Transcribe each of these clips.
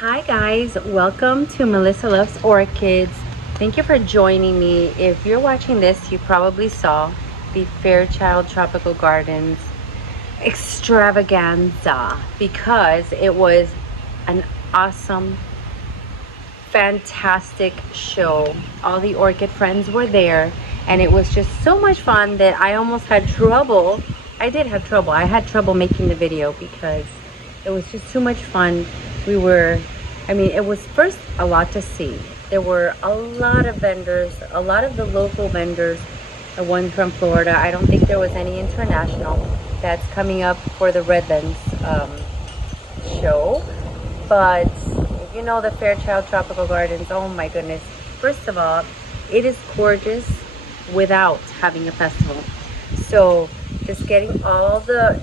Hi guys, welcome to Melissa Loves Orchids. Thank you for joining me. If you're watching this, you probably saw the Fairchild Tropical Gardens extravaganza because it was an awesome, fantastic show. All the orchid friends were there and it was just so much fun that I almost had trouble. I had trouble making the video because it was just too much fun. It was first a lot to see. There were a lot of vendors, a lot of the local vendors, the ones from Florida. I don't think there was any international that's coming up for the Redlands show. But if you know the Fairchild Tropical Gardens, oh my goodness. First of all, it is gorgeous without having a festival. So just getting all the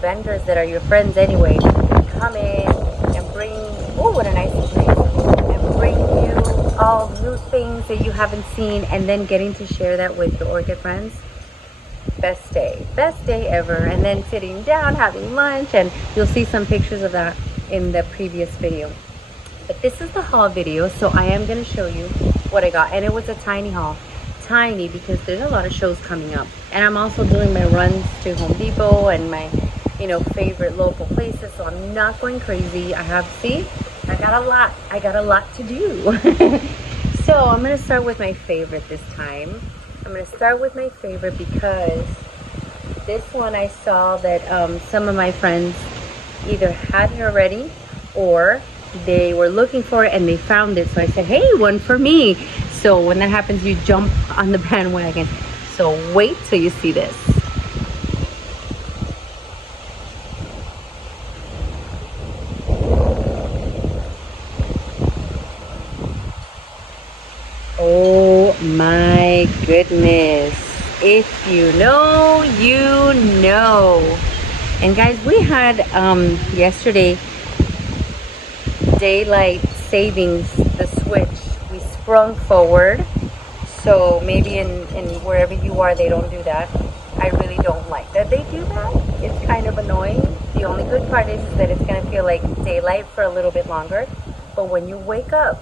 vendors that are your friends anyway come in and bring, oh what a nice place, and bring you all new things that you haven't seen, and then getting to share that with the orchid friends. Best day ever. And then sitting down having lunch, and you'll see some pictures of that in the previous video. But this is the haul video, so I am going to show you what I got. And it was a tiny haul. Tiny because there's a lot of shows coming up, and I'm also doing my runs to Home Depot and my favorite local places, so I'm not going crazy. I got a lot to do. So I'm going to start with my favorite this time. I'm going to start with my favorite because this one I saw that some of my friends either had it already or they were looking for it and they found it. So I said, hey, one for me. So when that happens, you jump on the bandwagon. So wait till you see this. Oh my goodness. If you know, you know. And guys, we had yesterday daylight savings, the switch. We sprung forward. So maybe in wherever you are, they don't do that. I really don't like that they do that. It's kind of annoying. The only good part is that it's going to feel like daylight for a little bit longer. But when you wake up,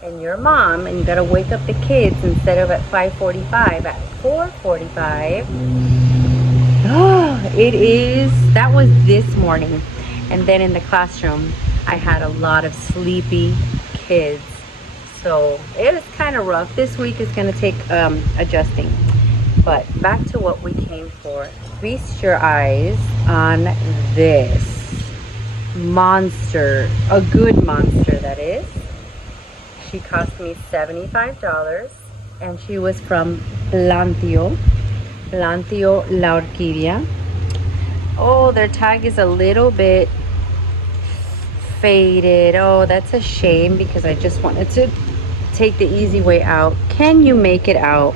and you're a mom and you gotta wake up the kids instead of at 5:45, at 4:45. That was this morning. And then in the classroom I had a lot of sleepy kids, so it was kind of rough. This week is going to take adjusting. But back to what we came for. Feast your eyes on this monster, a good monster that is. She cost me $75 and she was from Plantio La Orquídea. Oh, their tag is a little bit faded. Oh, that's a shame because I just wanted to take the easy way out. Can you make it out?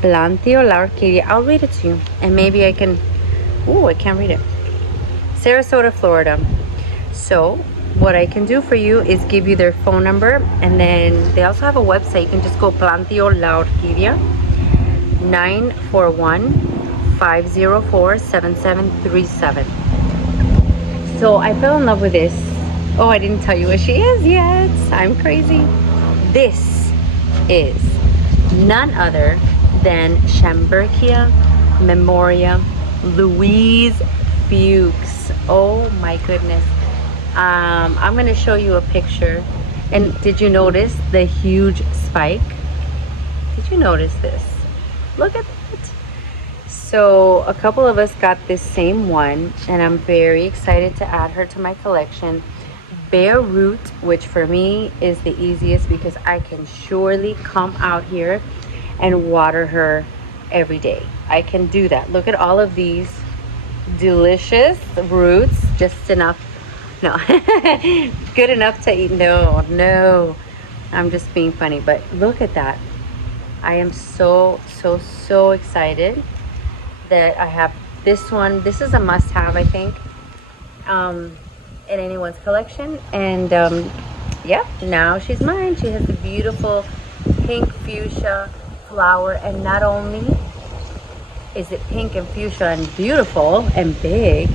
Plantio La Orquídea. I'll read it to you and maybe I can. Oh, I can't read it. Sarasota, Florida. So what I can do for you is give you their phone number, and then they also have a website. You can just go Plantio La Orquídea, 941-504-7737. So I fell in love with this. Oh, I didn't tell you what she is yet. I'm crazy. This is none other than Schomburgkia Memoria Louise Fuchs. Oh my goodness. I'm going to show you a picture. And did you notice the huge spike? Did you notice this? Look at that. So a couple of us got this same one, and I'm very excited to add her to my collection. Bare root, which for me is the easiest because I can surely come out here and water her every day. I can do that. Look at all of these delicious roots, just enough. No, good enough to eat. No, I'm just being funny, but look at that. I am so excited that I have this one. This is a must-have, I think, in anyone's collection. And yeah, now she's mine. She has the beautiful pink fuchsia flower, and not only is it pink and fuchsia and beautiful and big,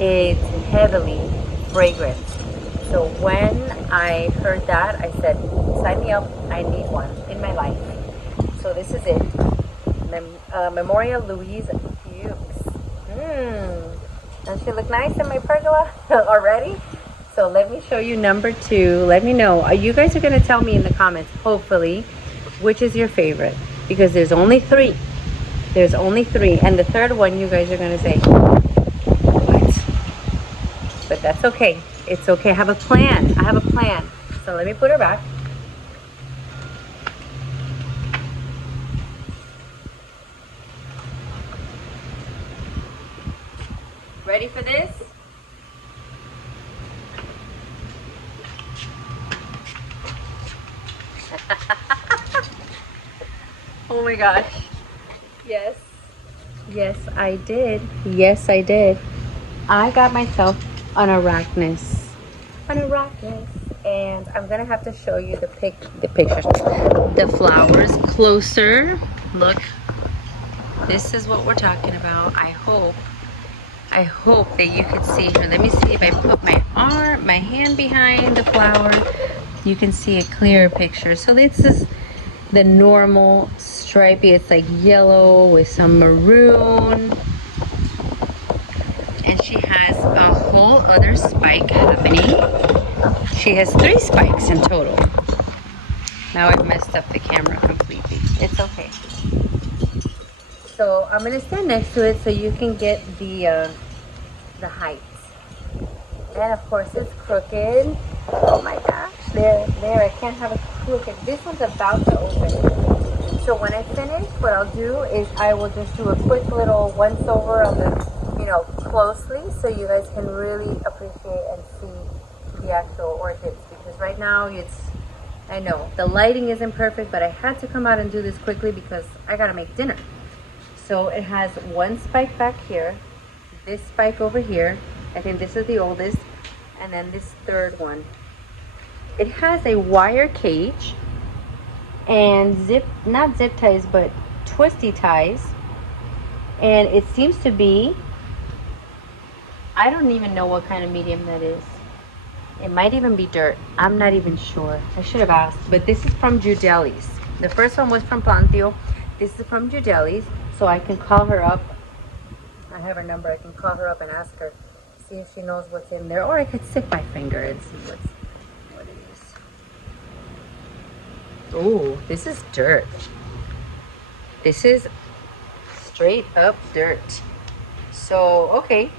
it's heavily fragrant. So when I heard that, I said, sign me up, I need one in my life. So this is it. Memorial Louise Hughes. Doesn't she look nice in my pergola already? So let me show you number 2. Let me know. You guys are going to tell me in the comments, hopefully, which is your favorite. Because there's only 3. There's only 3. And the third one, you guys are going to say, what? But that's okay. It's okay. I have a plan. I have a plan. So let me put her back. Ready for this? Oh my gosh. Yes. Yes, I did. Yes, I did. I got myself an arachnis. An arachnis. And I'm gonna have to show you the pictures. The flowers closer. Look. This is what we're talking about. I hope that you could see her. Let me see if I put my hand behind the flower. You can see a clearer picture. So this is the normal stripey. It's like yellow with some maroon. And she has a whole other spike happening. She has 3 spikes in total. Now I've messed up the camera completely. It's okay. So I'm gonna stand next to it so you can get the height. And of course it's crooked. Oh my gosh, there, I can't have it crooked. This one's about to open. So when I finish, what I'll do is I will just do a quick little once over of the, closely, so you guys can really appreciate and see the actual orchids. Because right now I know the lighting isn't perfect, but I had to come out and do this quickly because I gotta make dinner. So it has 1 spike back here, this spike over here. I think this is the oldest, and then this 3rd one. It has a wire cage and not zip ties, but twisty ties. And it seems to be, I don't even know what kind of medium that is. It might even be dirt. I'm not even sure. I should have asked. But this is from Judelis. The first one was from Plantio. This is from Judelis. So I can call her up. I have her number. I can call her up and ask her, see if she knows what's in there. Or I could stick my finger and see what it is. Oh, this is dirt. This is straight up dirt. So, okay.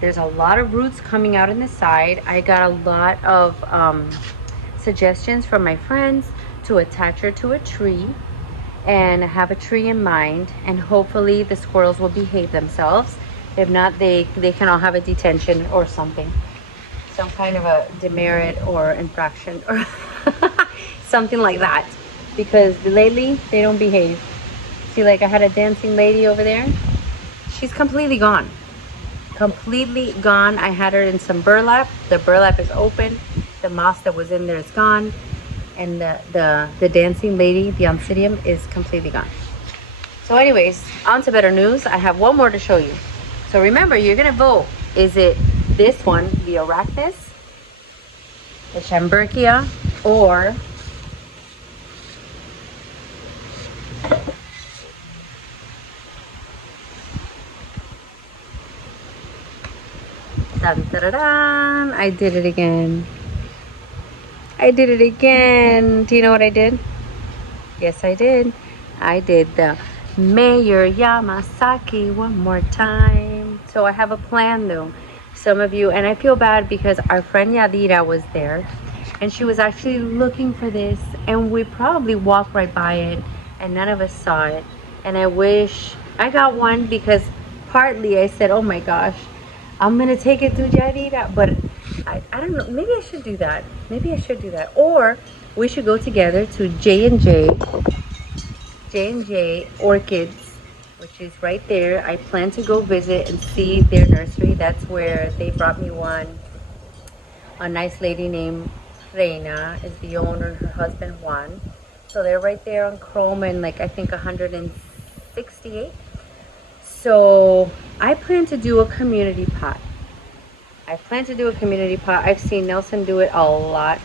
There's a lot of roots coming out in the side. I got a lot of suggestions from my friends to attach her to a tree and have a tree in mind, and hopefully the squirrels will behave themselves. If not, they can all have a detention or something, some kind of a demerit or infraction or something like that, because lately they don't behave. See, like I had a dancing lady over there. She's completely gone. Completely gone. I had her in some burlap. The burlap is open. The moss that was in there is gone. And the dancing lady, the oncidium, is completely gone. So anyways, on to better news. I have one more to show you. So remember, you're gonna vote. Is it this one, the arachnis, the Schomburgkia, or dun, dun, dun, dun. I did it again. I did it again. Do you know what I did? Yes, I did. I did the Mayor Yamasaki one more time. So I have a plan though. Some of you, and I feel bad because our friend Yadira was there and she was actually looking for this, and we probably walked right by it and none of us saw it. And I wish I got one, because partly I said, oh my gosh, I'm gonna take it to Yadira, but I don't know, maybe I should do that. Maybe I should do that. Or we should go together to J&J Orchids, which is right there. I plan to go visit and see their nursery. That's where they brought me one. A nice lady named Reina is the owner, her husband Juan. So they're right there on Chrome and like I think 168. So I plan to do a community pot. I plan to do a community pot. I've seen Nelson do it a lot.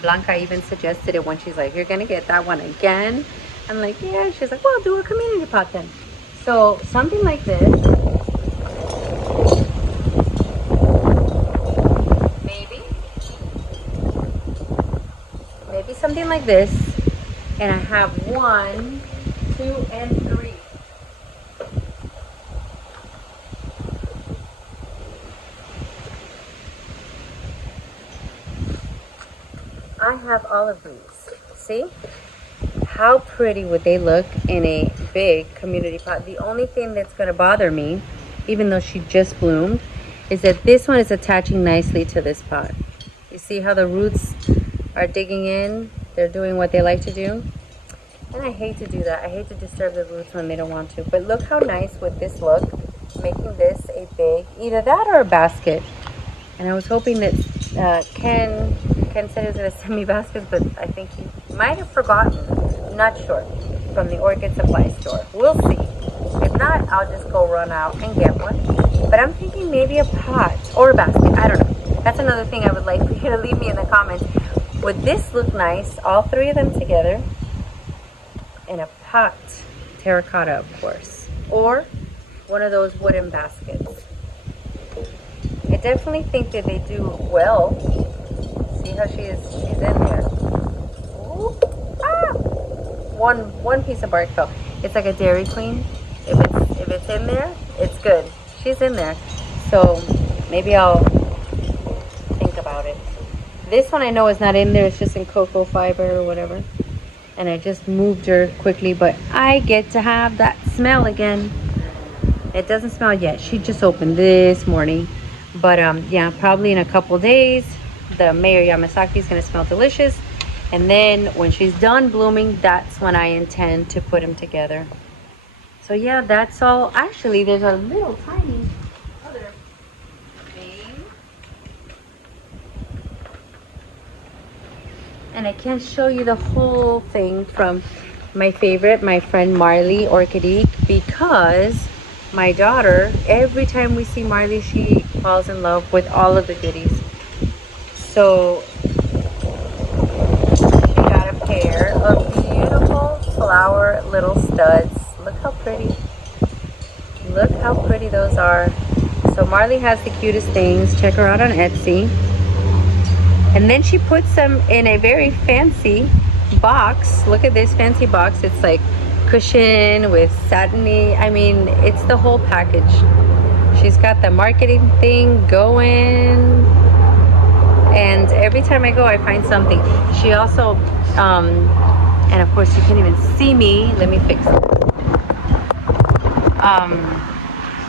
Blanca even suggested it when she's like, you're gonna get that one again. I'm like, yeah. She's like, well, do a community pot then. So something like this. Maybe something like this. And I have 1, 2, and 3. I have all of these. See? How pretty would they look in a big community pot? The only thing that's going to bother me, even though she just bloomed, is that this one is attaching nicely to this pot. You see how the roots are digging in? They're doing what they like to do. And I hate to do that. I hate to disturb the roots when they don't want to. But look how nice would this look, making this a big, either that or a basket. And I was hoping that Ken said he was going to send me baskets, but I think he might have forgotten. I'm not sure. From the orchid supply store. We'll see. If not, I'll just go run out and get one. But I'm thinking maybe a pot or a basket. I don't know. That's another thing I would like for you to leave me in the comments. Would this look nice, all 3 of them together, in a pot? Terracotta, of course. Or one of those wooden baskets. I definitely think that they do well. See how she's in there. Ooh. Ah! One piece of bark fell. It's like a Dairy Queen. If it's in there, it's good. She's in there. So maybe I'll think about it. This one I know is not in there. It's just in cocoa fiber or whatever. And I just moved her quickly, but I get to have that smell again. It doesn't smell yet. She just opened this morning. But yeah, probably in a couple days, the Mayor Yamasaki is going to smell delicious. And then when she's done blooming, that's when I intend to put them together. So yeah, that's all. Actually, there's a little tiny other thing. And I can't show you the whole thing from my favorite, my friend Marley Orchid, because my daughter, every time we see Marley, she falls in love with all of the goodies. So she got a pair of beautiful flower little studs. Look how pretty. Look how pretty those are. So Marley has the cutest things. Check her out on Etsy. And then she puts them in a very fancy box. Look at this fancy box. It's like cushion with satiny. I mean, it's the whole package. She's got the marketing thing going. And every time I go, I find something. She also, and of course you can't even see me. Let me fix it.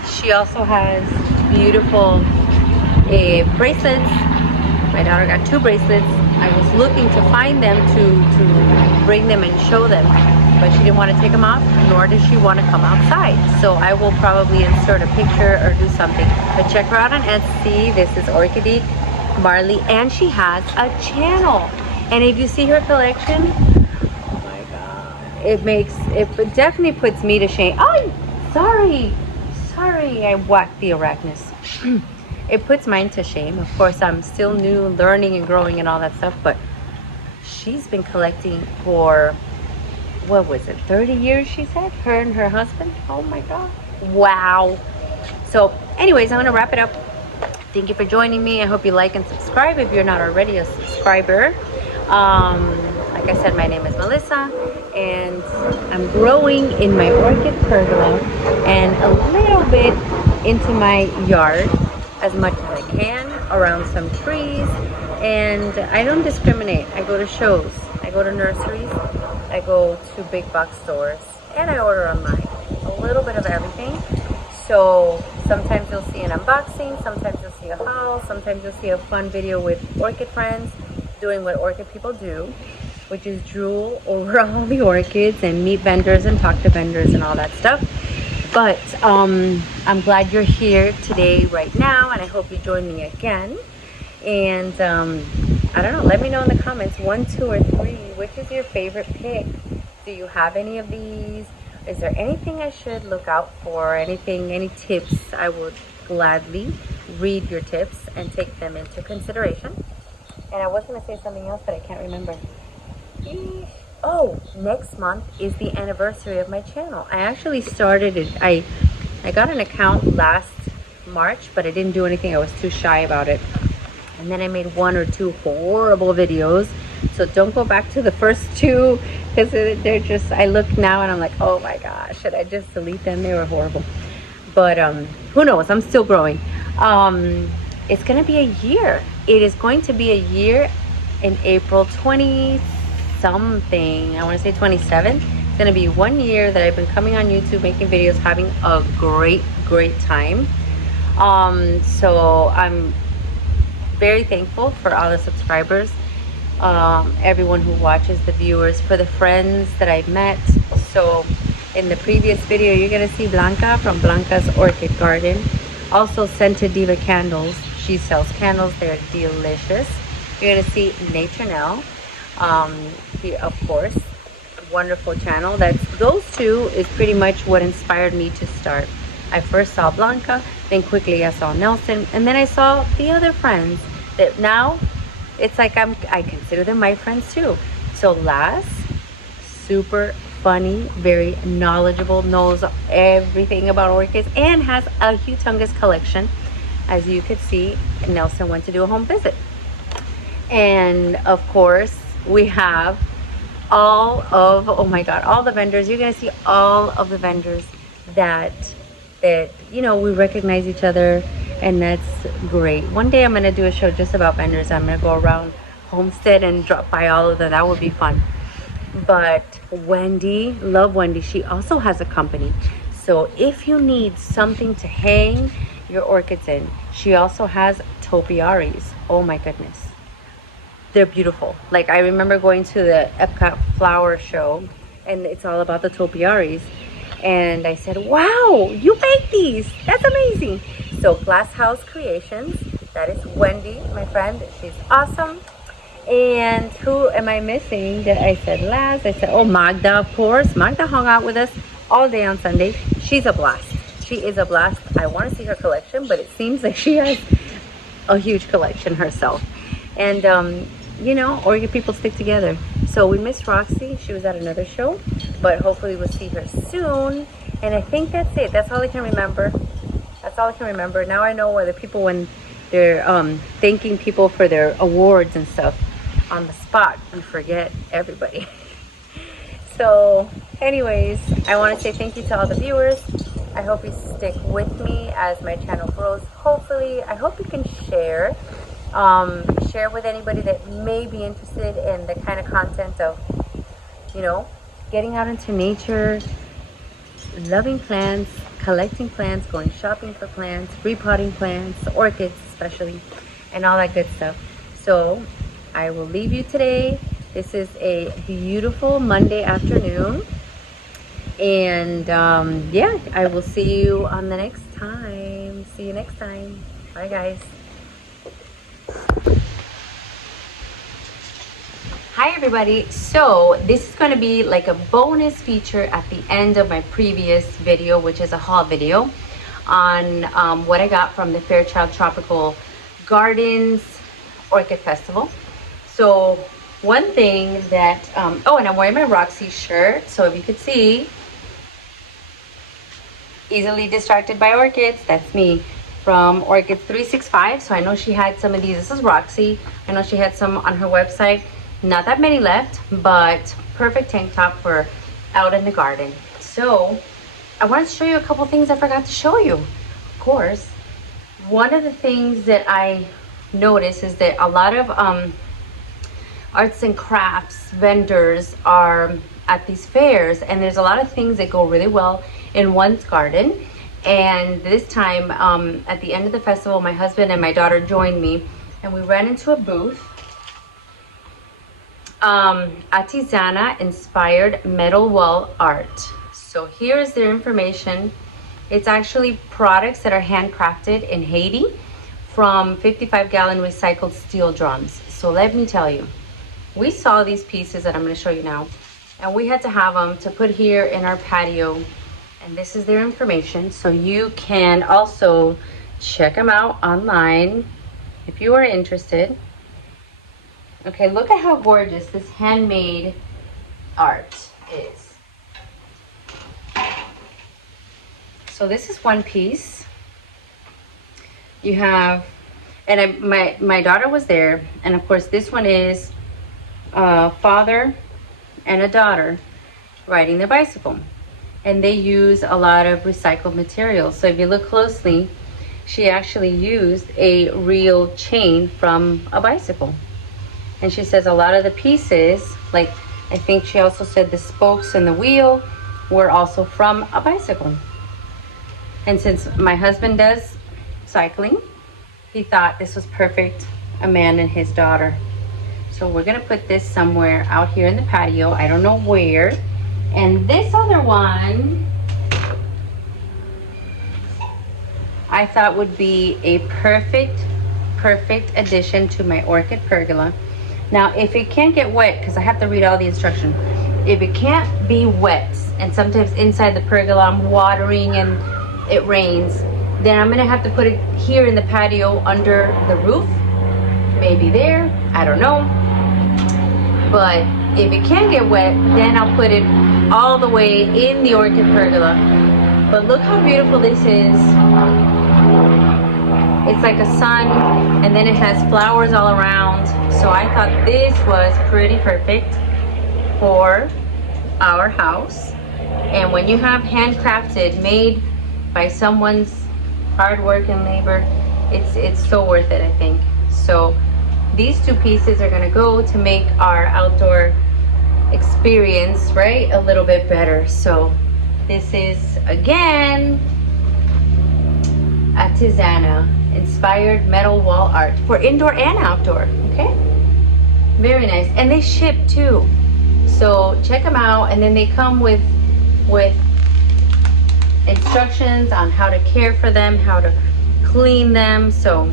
She also has beautiful bracelets. My daughter got 2 bracelets. I was looking to find them to bring them and show them, but she didn't want to take them off, nor does she want to come outside. So I will probably insert a picture or do something. But check her out on Etsy. This is Orchid Marley, and she has a channel. And if you see her collection, oh my god, it definitely puts me to shame. Oh, sorry, I whacked the arachnis. It puts mine to shame. Of course, I'm still new, learning and growing and all that stuff, but she's been collecting for, what was it, 30 years, she said? Her and her husband. Oh my god. Wow. So anyways, I'm gonna wrap it up. Thank you for joining me. I hope you like and subscribe if you're not already a subscriber. Like I said, my name is Melissa, and I'm growing in my orchid pergola and a little bit into my yard, as much as I can, around some trees. And I don't discriminate. I go to shows, I go to nurseries, I go to big box stores, and I order online. A little bit of everything. So sometimes you'll see an unboxing, sometimes you'll see a haul, sometimes you'll see a fun video with orchid friends doing what orchid people do, which is drool over all the orchids and meet vendors and talk to vendors and all that stuff. But I'm glad you're here today, right now, and I hope you join me again. And I don't know, let me know in the comments, 1, 2, or 3, which is your favorite pick? Do you have any of these? Is there anything I should look out for? Anything, any tips I would gladly read your tips and take them into consideration. And I was going to say something else, but I can't remember. Oh, next month is the anniversary of my channel. I actually started it. I got an account last March, but I didn't do anything. I was too shy about it. And then I made 1 or 2 horrible videos. So don't go back to the first 2, because they're just, I look now and I'm like, oh my gosh, should I just delete them? They were horrible. But who knows? I'm still growing. It's going to be a year. It is going to be a year in April 20 something. I want to say 27th. It's going to be 1 year that I've been coming on YouTube, making videos, having a great time. So I'm very thankful for all the subscribers, everyone who watches, the viewers, for the friends that I've met. So in the previous video, you're going to see Blanca from Blanca's Orchid Garden. Also Scented Diva candles. She sells candles. They're delicious. You're going to see Nature Now. He, of course, wonderful channel. Those 2 is pretty much what inspired me to start. I first saw Blanca, then quickly I saw Nelson, and then I saw the other friends that now it's like I consider them my friends too. So Lass, super funny, very knowledgeable, knows everything about orchids, and has a humongous collection. As you could see, Nelson went to do a home visit. And of course, we have all of, oh my God, all the vendors. You're gonna see all of the vendors that you know, we recognize each other, and that's great. One day I'm gonna do a show just about vendors. I'm gonna go around Homestead and drop by all of them. That would be fun. But Wendy, love Wendy, she also has a company. So if you need something to hang your orchids in, she also has topiaries. Oh my goodness, they're beautiful. Like, I remember going to the Epcot flower show, and it's all about the topiaries. And I said, wow, you make these. That's amazing. So Glass House Creations, that is Wendy, my friend. She's awesome. And who am I missing that I said last? I said, oh, Magda, of course. Magda hung out with us all day on Sunday. She's a blast. She is a blast. I want to see her collection, but it seems like she has a huge collection herself. And, you know, orchid people stick together. So we missed Roxy. She was at another show, but hopefully we'll see her soon. And I think that's it. That's all I can remember. That's all I can remember. Now I know why the people, when they're thanking people for their awards and stuff on the spot, we forget everybody. So anyways, I want to say thank you to all the viewers. I hope you stick with me as my channel grows. Hopefully, I hope you can share. Share with anybody that may be interested in the kind of content of, you know, getting out into nature, loving plants, collecting plants, going shopping for plants, repotting plants, orchids especially, and all that good stuff. So I will leave you today. This is a beautiful Monday afternoon, and yeah, I will see you on the next time. See you next time. Bye guys. Hi everybody. So this is going to be like a bonus feature at the end of my previous video, which is a haul video on what I got from the Fairchild Tropical Gardens Orchid Festival. So one thing that oh, and I'm wearing my Roxy shirt, so if you could see, easily distracted by orchids, that's me, from Orchids 365. So I know she had some of these. This is Roxy. I know she had some on her website. Not that many left, but perfect tank top for out in the garden. So I wanted to show you a couple things I forgot to show you. Of course, one of the things that I noticed is that a lot of arts and crafts vendors are at these fairs, and there's a lot of things that go really well in one's garden. And this time at the end of the festival, my husband and my daughter joined me, and we ran into a booth. Artisana inspired metal wall art. So here's their information. It's actually products that are handcrafted in Haiti from 55-gallon recycled steel drums. So let me tell you, we saw these pieces that I'm going to show you now, and we had to have them to put here in our patio. And this is their information. So you can also check them out online if you are interested. Okay, look at how gorgeous this handmade art is. So this is one piece. You have, and my daughter was there, and of course this one is a father and a daughter riding their bicycle, and they use a lot of recycled materials. So if you look closely, she actually used a real chain from a bicycle, and she says a lot of the pieces, like I think she also said the spokes and the wheel, were also from a bicycle. And since my husband does cycling, he thought this was perfect, a man and his daughter. So we're gonna put this somewhere out here in the patio. I don't know where. And this other one, I thought would be a perfect addition to my orchid pergola. Now, if it can't get wet, because I have to read all the instructions, if it can't be wet, and sometimes inside the pergola I'm watering and it rains, then I'm gonna have to put it here in the patio under the roof, maybe there, I don't know. But if it can get wet, then I'll put it all the way in the orchid pergola. But look how beautiful this is. It's like a sun, and then it has flowers all around. So I thought this was pretty perfect for our house. And when you have handcrafted, made by someone's hard work and labor, it's so worth it, I think. So these two pieces are gonna go to make our outdoor experience, right, a little bit better. So this is, again, artisanal inspired metal wall art for indoor and outdoor. Okay, very nice. And they ship too, so check them out. And then they come with instructions on how to care for them, how to clean them. So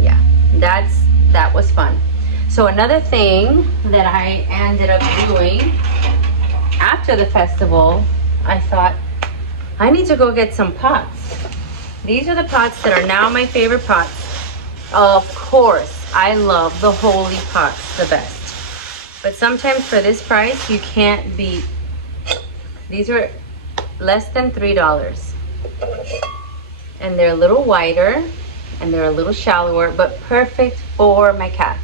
yeah, that was fun. So another thing that I ended up doing after the festival, I thought I need to go get some pots. These are the pots that are now my favorite pots. Of course, I love the holy pots the best. But sometimes for this price, you can't beat. These are less than $3. And they're a little wider and they're a little shallower, but perfect for my cats.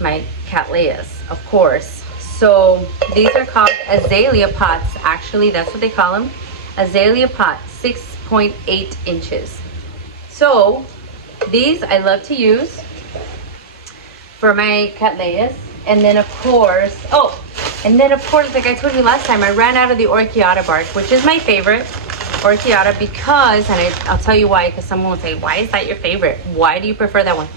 My cattleyas, of course. So these are called azalea pots. Actually, that's what they call them. Azalea pot, 6.8 inches. So these I love to use for my cattleyas. And then of course, like I told you last time, I ran out of the orchiata bark, which is my favorite orchiata, because, and I'll tell you why, because someone will say, why is that your favorite? Why do you prefer that one?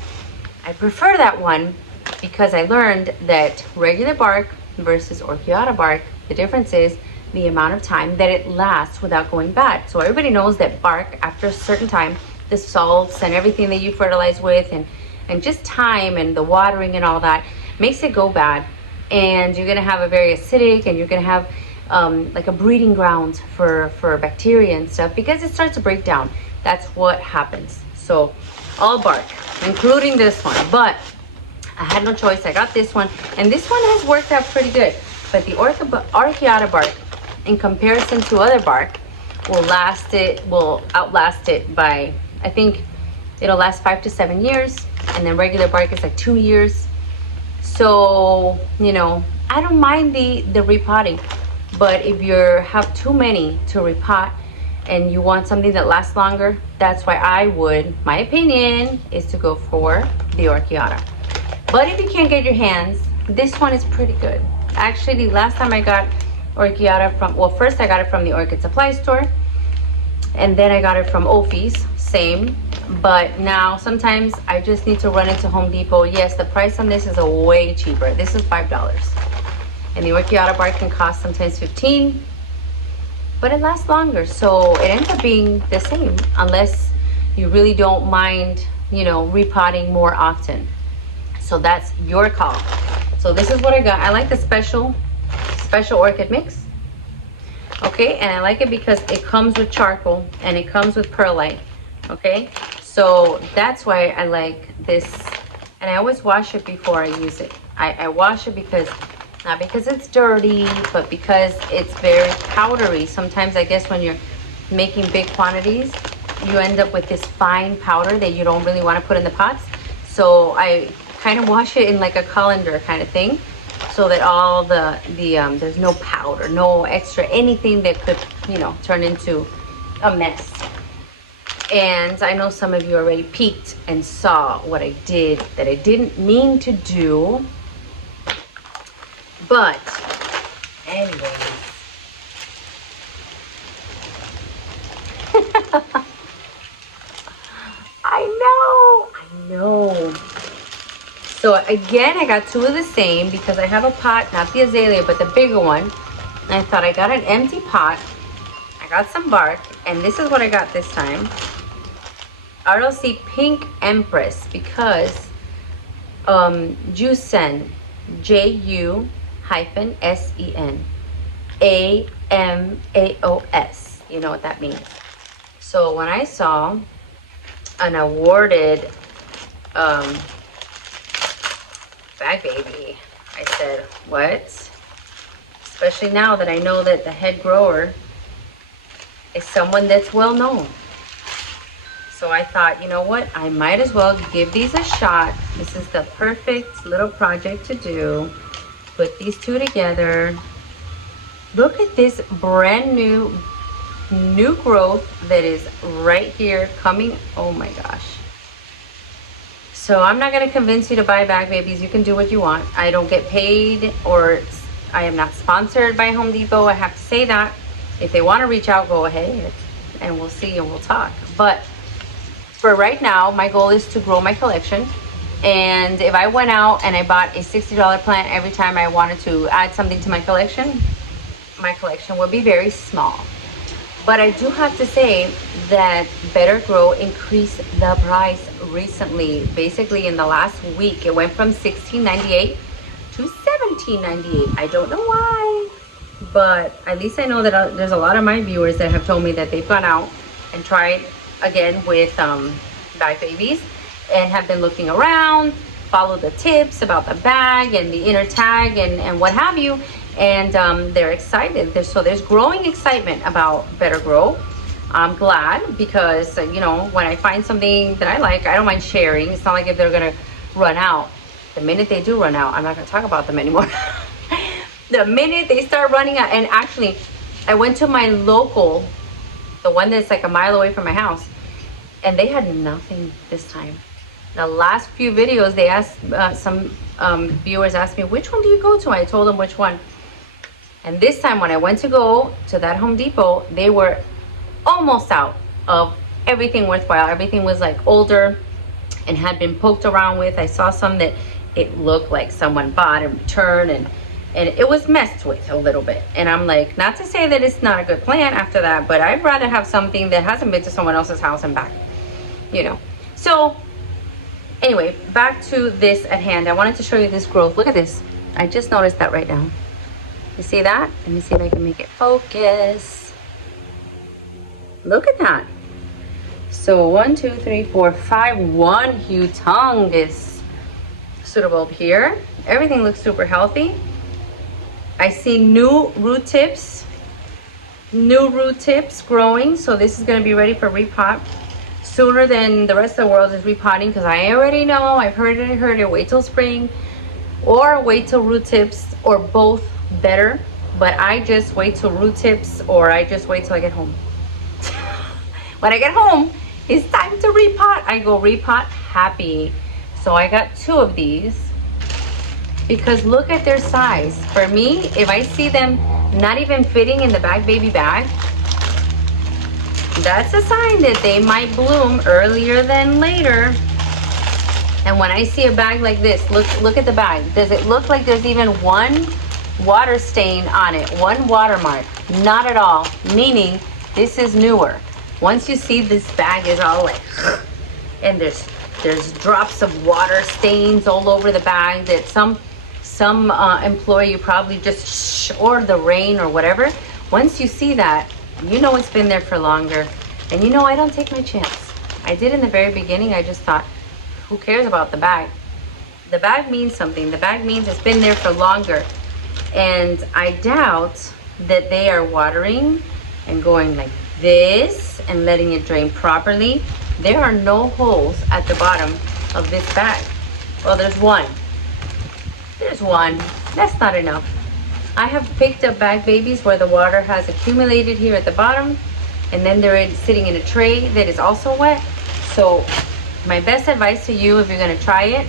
I prefer that one because I learned that regular bark versus orchiata bark, the difference is the amount of time that it lasts without going bad. So everybody knows that bark, after a certain time, the salts and everything that you fertilize with, and just time and the watering and all that, makes it go bad. And you're gonna have a very acidic, and you're gonna have like a breeding ground for bacteria and stuff, because it starts to break down. That's what happens. So all bark, including this one. But I had no choice. I got this one, and this one has worked out pretty good. But the orchiata bark, in comparison to other bark, will outlast it by, I think it'll last 5 to 7 years, and then regular bark is like 2 years. So, you know, I don't mind the repotting, but if you have too many to repot and you want something that lasts longer, that's why my opinion is to go for the orchiata. But if you can't get your hands, this one is pretty good. Actually, last time I got orchiata first I got it from the orchid supply store, and then I got it from Ophi's, same. But now sometimes I just need to run into Home Depot. Yes, the price on this is way cheaper. This is $5, and the orchiata bark can cost sometimes $15, but it lasts longer, so it ends up being the same, unless you really don't mind, you know, repotting more often. So that's your call. So this is what I got. I like the special orchid mix. Okay, and I like it because it comes with charcoal and it comes with perlite. Okay, so that's why I like this. And I always wash it before I use it. I wash it because, not because it's dirty, but because it's very powdery. Sometimes I guess when you're making big quantities, you end up with this fine powder that you don't really want to put in the pots. So I kind of wash it in like a colander kind of thing, so that all there's no powder, no extra anything that could, you know, turn into a mess. And I know some of you already peeked and saw what I did that I didn't mean to do. But anyways. I know. So again, I got two of the same because I have a pot, not the azalea, but the bigger one. And I thought I got an empty pot. I got some bark, and this is what I got this time. RLC Pink Empress, because Jusen, Jusen AMAOS. You know what that means. So when I saw an awarded bag baby, I said, what? Especially now that I know that the head grower is someone that's well known. So I thought, you know what? I might as well give these a shot. This is the perfect little project to do. Put these two together. Look at this brand new growth that is right here coming. Oh my gosh. So I'm not going to convince you to buy bag babies. You can do what you want. I don't get paid, or I am not sponsored by Home Depot. I have to say that. If they want to reach out, go ahead and we'll see and we'll talk. But for right now, my goal is to grow my collection. And if I went out and I bought a $60 plant every time I wanted to add something to my collection would be very small. But I do have to say that Better Grow increased the price recently. Basically in the last week, it went from $16.98 to $17.98. I don't know why, but at least I know that there's a lot of my viewers that have told me that they've gone out and tried again with bag babies and have been looking around, follow the tips about the bag and the inner tag and what have you. And they're excited. So there's growing excitement about Better Grow. I'm glad because, you know, when I find something that I like, I don't mind sharing. It's not like if they're going to run out. The minute they do run out, I'm not going to talk about them anymore. The minute they start running out, and actually, I went to my local, the one that's like a mile away from my house, and they had nothing this time. The last few videos, they asked, some viewers asked me, which one do you go to? I told them which one. And this time when I went to go to that Home Depot, they were almost out of everything worthwhile. Everything was like older and had been poked around with. I saw some that it looked like someone bought and returned, and it was messed with a little bit. And I'm like, not to say that it's not a good plant after that, but I'd rather have something that hasn't been to someone else's house and back, you know. So anyway, back to this at hand. I wanted to show you this growth. Look at this. I just noticed that right now. You see that? Let me see if I can make it focus. Look at that. So 1, 2, 3, 4, 5, one humongous pseudobulb here. Everything looks super healthy. I see new root tips growing. So this is going to be ready for repot sooner than the rest of the world is repotting, because I already know, I've heard it, wait till spring or wait till root tips, or both better. But I just wait till root tips, or I just wait till I get home. When I get home, it's time to repot. I go repot happy. So I got 2 of these because look at their size. For me, if I see them not even fitting in the bag baby bag, that's a sign that they might bloom earlier than later. And when I see a bag like this, look at the bag. Does it look like there's even one water stain on it, one watermark? Not at all, meaning this is newer. Once you see this bag is all like, and there's drops of water stains all over the bag that some employee probably just, or the rain or whatever, Once you see that, you know it's been there for longer. And you know, I don't take my chance. I did in the very beginning. I just thought, who cares about the bag? The bag means something. The bag means it's been there for longer. And I doubt that they are watering and going like this and letting it drain properly. There are no holes at the bottom of this bag. Well, there's one. There's one. That's not enough. I have picked up bag babies where the water has accumulated here at the bottom, and then they're sitting in a tray that is also wet. So my best advice to you, if you're gonna try it,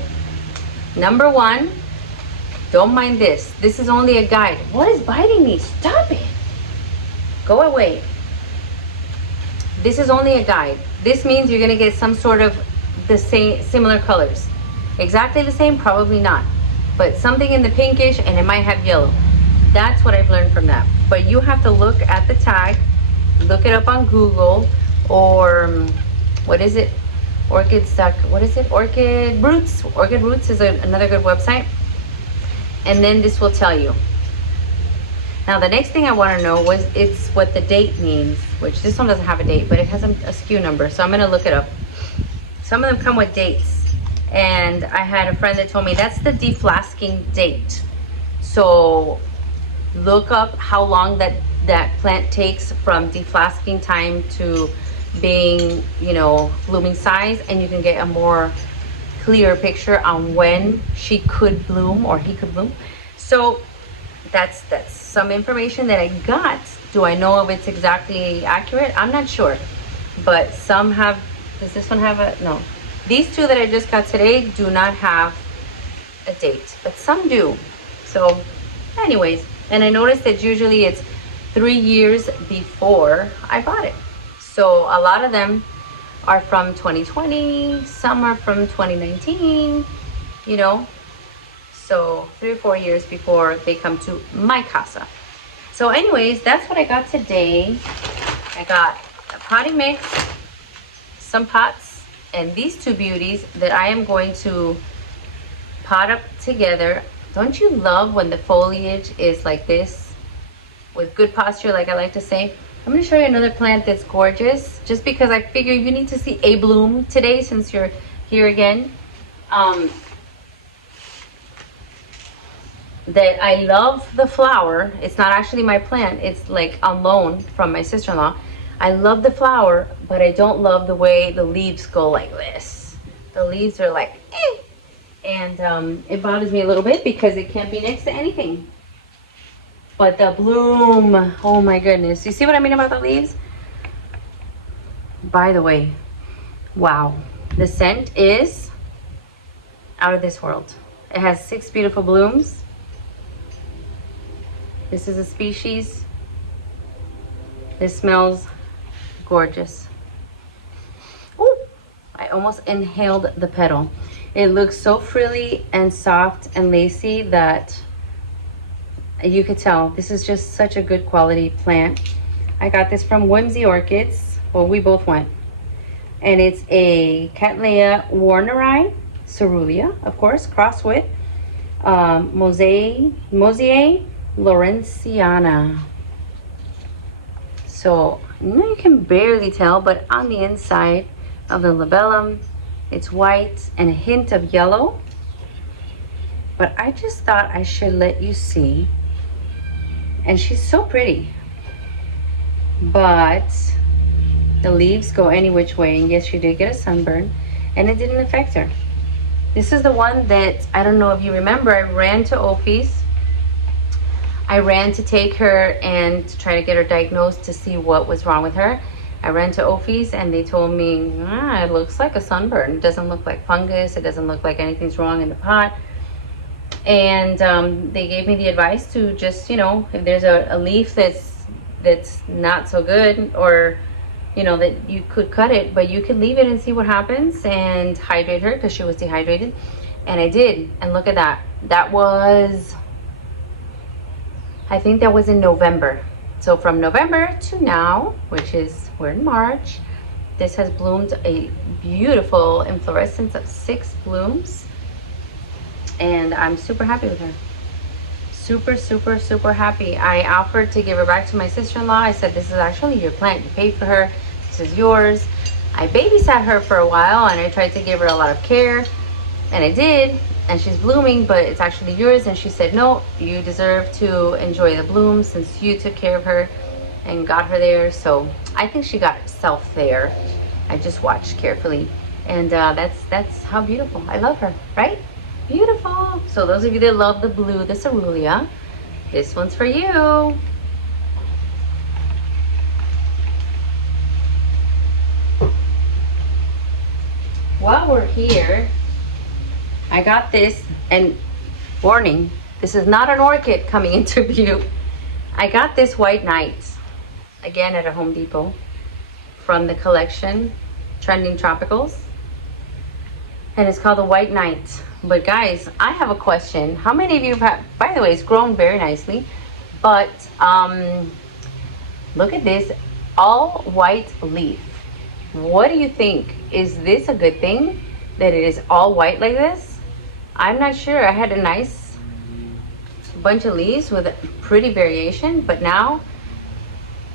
number one, don't mind this. This is only a guide. What is biting me? Stop it. Go away. This is only a guide. This means you're gonna get some sort of the same, similar colors. Exactly the same, probably not. But something in the pinkish, and it might have yellow. That's what I've learned from that. But you have to look at the tag, look it up on Google, or what is it? Orchids. What is it? Orchid Roots. Orchid Roots is another good website. And then this will tell you. Now the next thing I want to know was it's what the date means, which this one doesn't have a date, but it has a SKU number, so I'm going to look it up. Some of them come with dates, and I had a friend that told me that's the deflasking date. So look up how long that plant takes from deflasking time to being, you know, blooming size, and you can get a more clear picture on when she could bloom or he could bloom. So that's some information that I got. Do I know if it's exactly accurate? I'm not sure, but some have. Does this one have a no? These two that I just got today do not have a date, but some do. So anyways, and I noticed that usually it's 3 years before I bought it. So a lot of them are from 2020, some are from 2019, you know. So 3 or 4 years before they come to my casa. So anyways, that's what I got today. I got a potting mix, some pots, and these two beauties that I am going to pot up together. Don't you love when the foliage is like this with good posture, like I like to say? I'm going to show you another plant that's gorgeous, just because I figure you need to see a bloom today since you're here again. That I love the flower. It's not actually my plant. It's like on loan from my sister-in-law. I love the flower, but I don't love the way the leaves go like this. The leaves are like, eh. And it bothers me a little bit because it can't be next to anything. But the bloom, oh my goodness. You see what I mean about the leaves? By the way, wow. The scent is out of this world. It has 6 beautiful blooms. This is a species. This smells gorgeous. Ooh, I almost inhaled the petal. It looks so frilly and soft and lacy that you could tell this is just such a good quality plant. I got this from Whimsy Orchids. Well, we both went. And it's a Cattleya warneri, cerulean, of course, crossed with Mosea Lawrenceana. So, you can barely tell, but on the inside of the labellum, it's white and a hint of yellow. But I just thought I should let you see. And she's so pretty. But the leaves go any which way. And yes, she did get a sunburn. And it didn't affect her. This is the one that, I don't know if you remember, I ran to Opie's. I ran to take her and to try to get her diagnosed to see what was wrong with her. I ran to Opie's and they told me, it looks like a sunburn. It doesn't look like fungus. It doesn't look like anything's wrong in the pot. And they gave me the advice to just, you know, if there's a leaf that's not so good, or, you know, that you could cut it, but you could leave it and see what happens and hydrate her because she was dehydrated. And I did. And look at that. That was, I think that was in November. So from November to now, which is, we're in March, this has bloomed a beautiful inflorescence of 6 blooms. And I'm super happy with her. super, super, super happy. I offered to give her back to my sister-in-law. I said, this is actually your plant. You paid for her. This is yours. I babysat her for a while and I tried to give her a lot of care, and I did, and she's blooming, but it's actually yours. And she said, no, you deserve to enjoy the bloom since you took care of her and got her there. So I think she got herself there. I just watched carefully, and that's how beautiful. I love her, right? Beautiful. So those of you that love the blue, the cerulean, this one's for you. While we're here, I got this, and warning, this is not an orchid coming into view. I got this white knight, again at a Home Depot, from the collection Trending Tropicals, and it's called the White Knight. But guys, I have a question. How many of you have, by the way, it's grown very nicely, but look at this all white leaf. What do you think? Is this a good thing that it is all white like this? I'm not sure. I had a nice bunch of leaves with a pretty variation, but now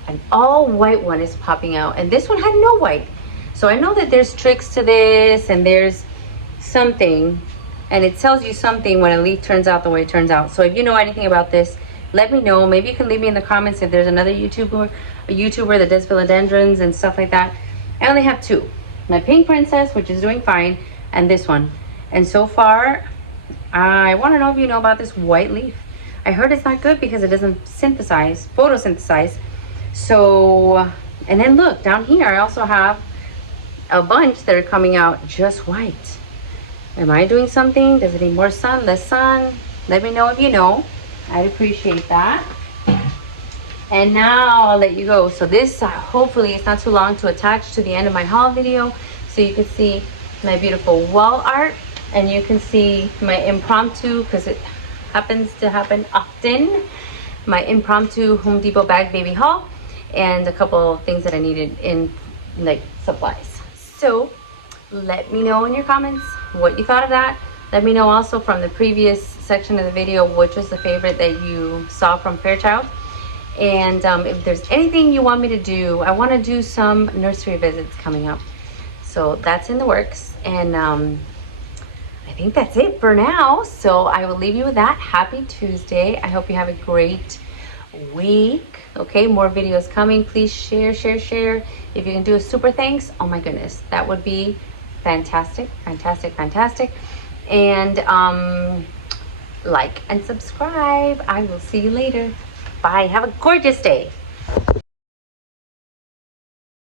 an all white one is popping out, and this one had no white. So I know that there's tricks to this, and there's something, and it tells you something when a leaf turns out the way it turns out. So if you know anything about this, let me know. Maybe you can leave me in the comments if there's another YouTuber that does philodendrons and stuff like that. I only have two. My pink princess, which is doing fine, and this one. And so far, I want to know if you know about this white leaf. I heard it's not good because it doesn't photosynthesize. So, and then look, down here I also have a bunch that are coming out just white. Am I doing something? Does it need more sun, less sun? Let me know if you know. I'd appreciate that. And now I'll let you go. So this, hopefully it's not too long to attach to the end of my haul video, so you can see my beautiful wall art, and you can see my impromptu, because it happens to happen often, my impromptu Home Depot bag baby haul, and a couple of things that I needed in like supplies. So let me know in your comments what you thought of that. Let me know also from the previous section of the video which was the favorite that you saw from Fairchild. And if there's anything you want me to do, I want to do some nursery visits coming up. So that's in the works. And I think that's it for now. So I will leave you with that. Happy Tuesday. I hope you have a great week. Okay, more videos coming. Please share. If you can do a super thanks, oh my goodness, that would be fantastic. And like and subscribe. I will see you later. Bye. Have a gorgeous day.